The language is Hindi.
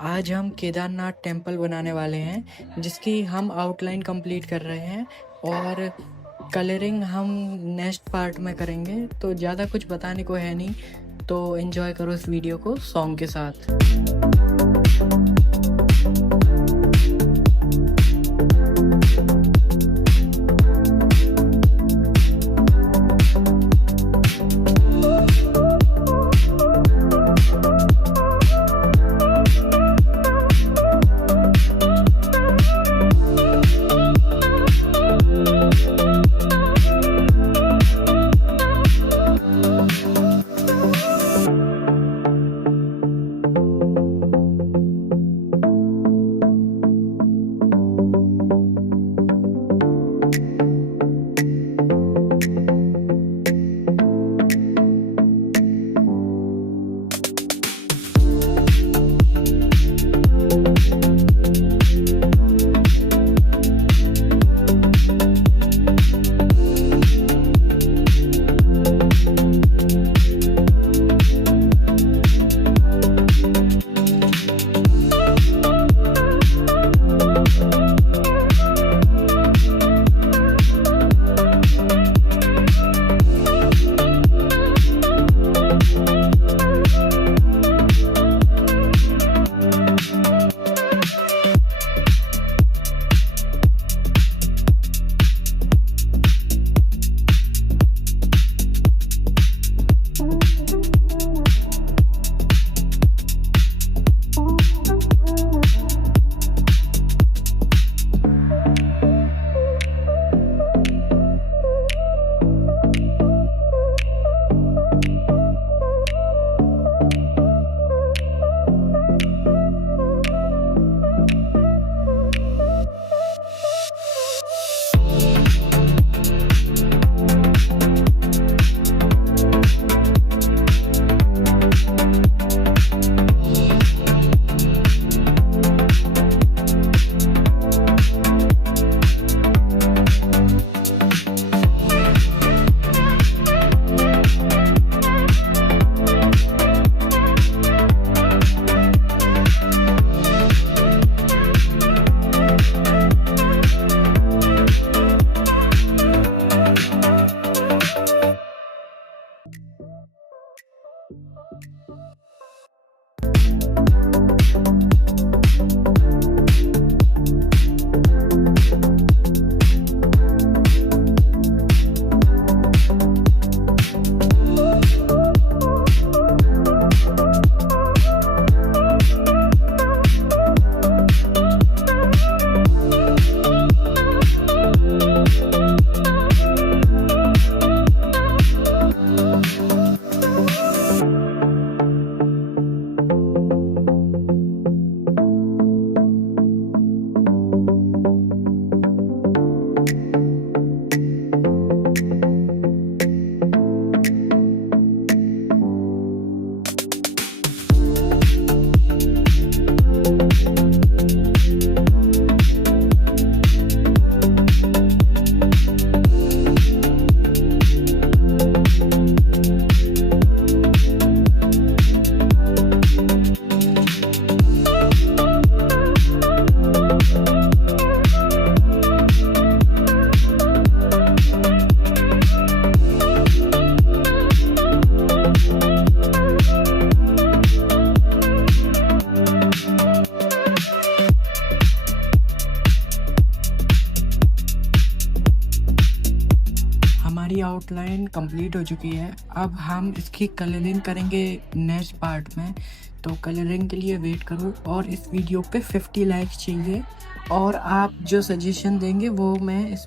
आज हम केदारनाथ टेम्पल बनाने वाले हैं जिसकी हम आउटलाइन कंप्लीट कर रहे हैं और कलरिंग हम नेक्स्ट पार्ट में करेंगे। तो ज़्यादा कुछ बताने को है नहीं, तो एंजॉय करो इस वीडियो को सॉन्ग के साथ। हमारी आउटलाइन कंप्लीट हो चुकी है। अब हम इसकी कलरिंग करेंगे नेक्स्ट पार्ट में, तो कलरिंग के लिए वेट करो। और इस वीडियो पे 50 लाइक्स चाहिए और आप जो सजेशन देंगे वो मैं इस